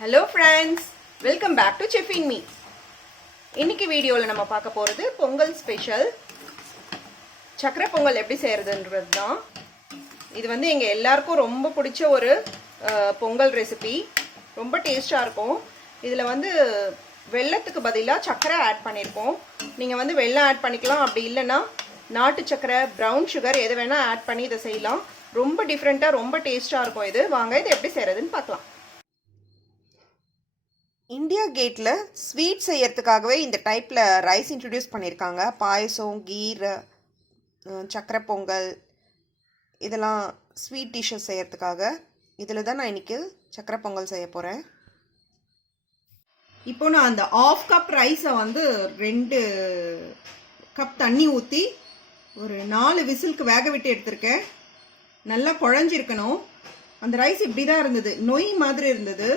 Hello friends, welcome back to Chef in Me. இன்னைக்கு வீடியோல நம்ம பார்க்க போறது பொங்கல் ஸ்பெஷல் சக்கரை பொங்கல் எப்படி செய்யறதுன்றது தான். இது வந்து எங்க எல்லாருக்கும் ரொம்ப பிடிச்ச ஒரு பொங்கல் ரெசிபி. ரொம்ப டேஸ்டா இருக்கும். இதுல வந்து வெல்லத்துக்கு பதிலா சக்கரை ஆட் பண்ணிருக்கோம். நீங்க வந்து வெல்லம் ஆட் பண்ணிக்கலாம், அப்படி இல்லனா நாட்டு சக்கரை, பிரவுன் சுகர் எது வேணா ஆட் பண்ணி இத செய்யலாம். ரொம்ப டிஃபரண்டா ரொம்ப டேஸ்டா இருக்கும் இது. வாங்க இது எப்படி செய்யறதுன்னு பார்க்கலாம். இந்தியா கேட்டில் ஸ்வீட் செய்யறதுக்காகவே இந்த டைப்பில் ரைஸ் இன்ட்ரடியூஸ் பண்ணியிருக்காங்க. பாயசம், கீர், சக்கரை பொங்கல் இதெல்லாம் ஸ்வீட் டிஷ்ஷஸ் செய்யறதுக்காக. இதில் தான் நான் இன்றைக்கி சக்கரை பொங்கல் செய்ய போகிறேன். இப்போ நான் அந்த 1/2 கப் ரைஸை வந்து 2 கப் தண்ணி ஊற்றி ஒரு 4 விசிலுக்கு வேக விட்டு எடுத்திருக்கேன். நல்லா குழஞ்சிருக்கணும். அந்த ரைஸ் இப்படி தான் இருந்தது, நொய் மாதிரி இருந்தது.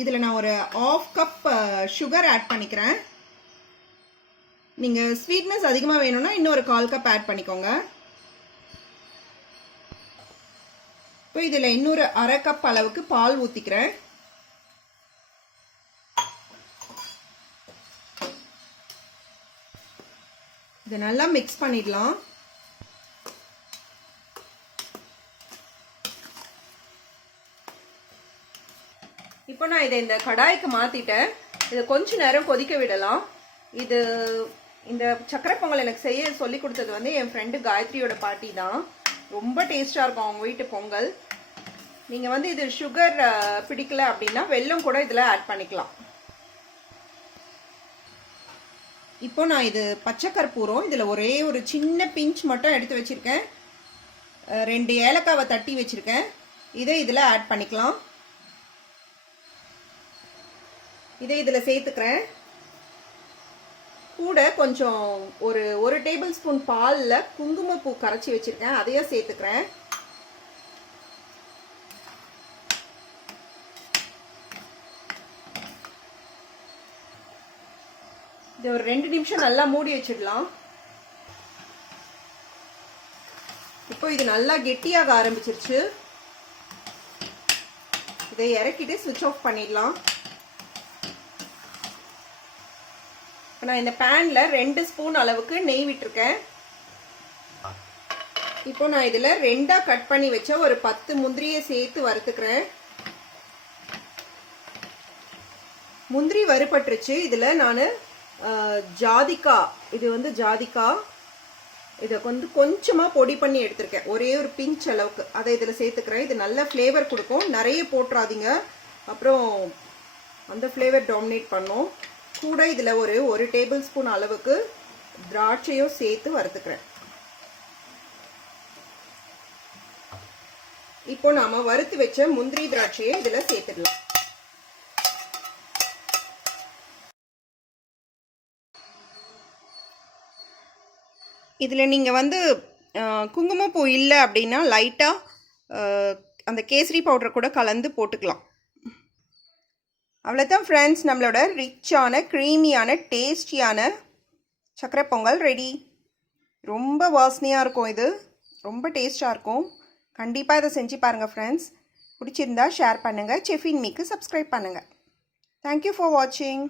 இதில் நான் ஒரு 1/2 கப் சுகர் ஆட் பண்ணிக்கிறேன். நீங்கள் ஸ்வீட்னஸ் அதிகமாக வேணும்னா இன்னொரு 1/4 கப் ஆட் பண்ணிக்கோங்க. இப்போ இதில் இன்னொரு 1/2 கப் அளவுக்கு பால் ஊற்றிக்கிறேன். இதை நல்லா மிக்ஸ் பண்ணிடலாம். இப்போ நான் இதை இந்த கடாய்க்கு மாற்றிட்டேன். இதை கொஞ்ச நேரம் கொதிக்க விடலாம். இந்த சக்கரை பொங்கல் எனக்கு செய்ய சொல்லி கொடுத்தது வந்து என் ஃப்ரெண்டு காயத்ரியோட பாட்டி தான். ரொம்ப டேஸ்டாக இருக்கும் அவங்க வீட்டு பொங்கல். நீங்கள் வந்து இது சுகர் பிடிக்கல அப்படின்னா வெல்லம் கூட இதில் ஆட் பண்ணிக்கலாம். இப்போ நான் இது பச்சை கற்பூரம் இதில் ஒரே ஒரு சின்ன பிஞ்ச் மட்டும் எடுத்து வச்சுருக்கேன். 2 ஏலக்காவை தட்டி வச்சுருக்கேன். இதை இதில் ஆட் பண்ணிக்கலாம். இதை இதில் சேர்த்துக்கிறேன். கூட கொஞ்சம் ஒரு டேபிள் ஸ்பூன் பாலில் குங்குமப்பூ கரைச்சி வச்சுருக்கேன், அதையும் சேர்த்துக்கிறேன். இது ஒரு 2 நிமிஷம் நல்லா மூடி வச்சிடலாம். இப்போ இது நல்லா கெட்டியாக ஆரம்பிச்சிருச்சு. இதை இறக்கிட்டு ஸ்விட்ச் ஆஃப் பண்ணிடலாம். நான் இந்த பேன்ல 2 ஸ்பூன் அளவுக்கு நெய் விட்டுருக்கேன். இப்போ நான் இதில் 2ஆ கட் பண்ணி வச்ச ஒரு 10 முந்திரியை சேர்த்து வறுத்துக்கிறேன். முந்திரி வறுபட்டுருச்சு. இதில் நான் ஜாதிக்காய், இது வந்து ஜாதிக்காய், இதை வந்து கொஞ்சமாக பொடி பண்ணி எடுத்திருக்கேன், ஒரே ஒரு பிஞ்ச் அளவுக்கு. அதை இதில் சேர்த்துக்கிறேன். இது நல்ல ஃப்ளேவர் கொடுக்கும். நிறைய போட்டுறாதீங்க, அப்புறம் அந்த ஃப்ளேவர் டாமினேட் பண்ணும். கூட இதில் ஒரு டேபிள் ஸ்பூன் அளவுக்கு திராட்சையும் சேர்த்து வறுத்துக்கிறேன். இப்போ நாம வறுத்து வச்ச முந்திரி திராட்சையை இதில் சேர்த்துடலாம். இதில் நீங்கள் வந்து குங்குமப்பூ இல்லை அப்படின்னா லைட்டாக அந்த கேசரி பவுடர் கூட கலந்து போட்டுக்கலாம். அவ்வளோதான் ஃப்ரெண்ட்ஸ், நம்மளோட ரிச்சான, க்ரீமியான, டேஸ்டியான சக்கரை பொங்கல் ரெடி. ரொம்ப வாசனையாக இருக்கும். இது ரொம்ப டேஸ்டாக இருக்கும். கண்டிப்பாக இதை செஞ்சு பாருங்கள் ஃப்ரெண்ட்ஸ். பிடிச்சிருந்தா ஷேர் பண்ணுங்கள். செஃப் இன் மீக்கு சப்ஸ்கிரைப் பண்ணுங்கள். தேங்க்யூ ஃபார் வாட்சிங்.